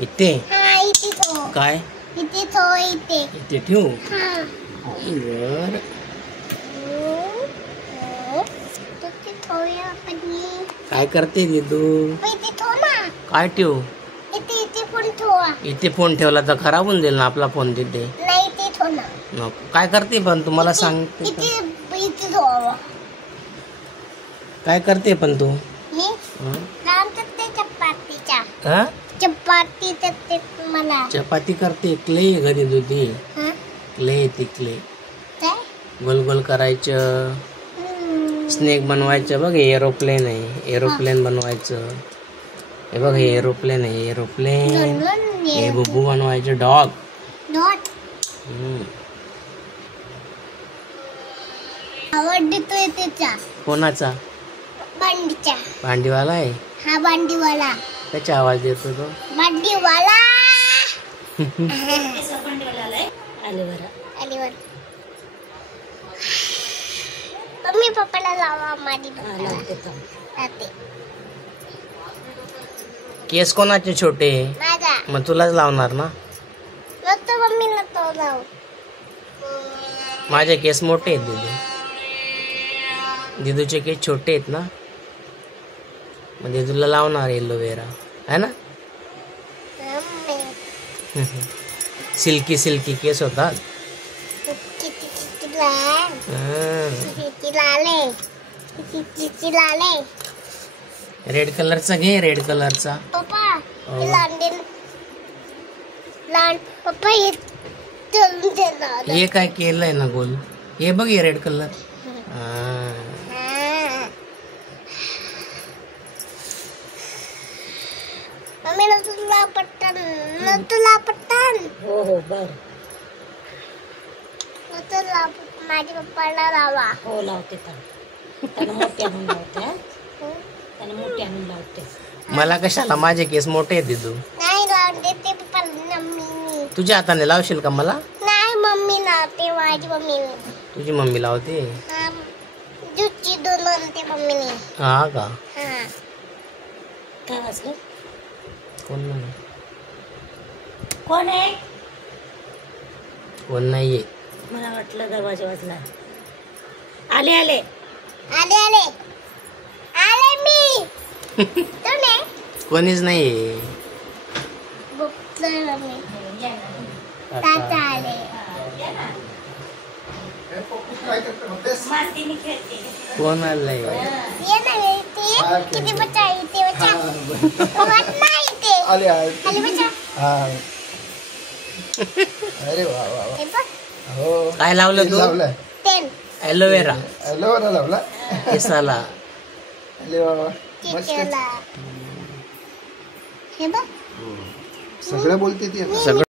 इथे हा इथे ठेव. काय इथे ठेव इथे. इथे ठेवू हा. बर इथे ठेवूया आपण. काय करते दीदू इथे ठेव ना. काय ठेवू इथे पण ठेवा. इथे फोन ठेवला तर खराब होऊन जाईल ना आपला फोन तिथे नाही इथे ठेव ना. नको. काय करते पण तुम्हाला सांगते इथे का? इथे ठेवा. काय करते पण तू मी हं? रामचं ते चपातीच्या. हा? चपाती ते मला. चपाती करते क्ले घरी दुधी हा क्ले ती क्ले काय गोल गोल करायचं स्नेक बनवायचं बघ हे एरोप्लेन आहे एरोप्लेन बनवायचं हे बघ हे एरोप्लेन आहे एरोप्लेन हे बुबू बनवायचं डॉग डॉट आवड देतोय त्याचा कोणाचा भांडीचा. भांडीवाला आहे हा भांडीवाला. त्याचा आवाज देतो तो भांडीवाला. मम्मी पप्पाला लावा माझी लावते. केस कोणाचे छोटे माझा मग तुलाच लावणार ना नको मम्मीला तो लाव. माझे केस मोठे आहेत दीदू दीदूचे केस छोटे आहेत ना मग दीदूला लावणार एलोवेरा है ना सिल्की सिल्की केस होतात किती लाले. रेड कलरचा घे रेड कलरचा पप्पा लांड पप्पा हे चलून देणार. हे काय केलंय ना गोल हे बघ हे रेड कलर मम्मी तुला पट्टन हो हो बर तुला माझ्या पप्पाला लावा. हो लावते त्याला मोठे आणून लावते त्याला मोठे आणून लावते. मला कशाला माझे केस मोठे आहेत दीदू नाही लावून देते पप्पाला मम्मी. तुझ्या हाताने लावशील का मला नाही मम्मी लावते माझी मम्मी. तुझी मम्मी लावते जुची दोन आणते मम्मीने. हा का हा काय वाचलं कोण नाही कोण आहे कोण नाहीये मला वाटलं दरवाजा वाजला. आले आले आले आले आले मी. तुम्ही कोणीच नाहीये बघतोय मम्मी. ताता आले. मातीने खेळते. कोण आलंय ये ना ते किती बच्चा आहे ते बच्चा वाट नाही ते आले आले बच्चा. अरे वा वा वा हे बघ हो काय लावलं तू लावलाय तेल एलोवेरा एलोवेरा लावला केसाला अरे वा वा मस्त केला. हे बघ सगळं बोलते ती आता. सगळं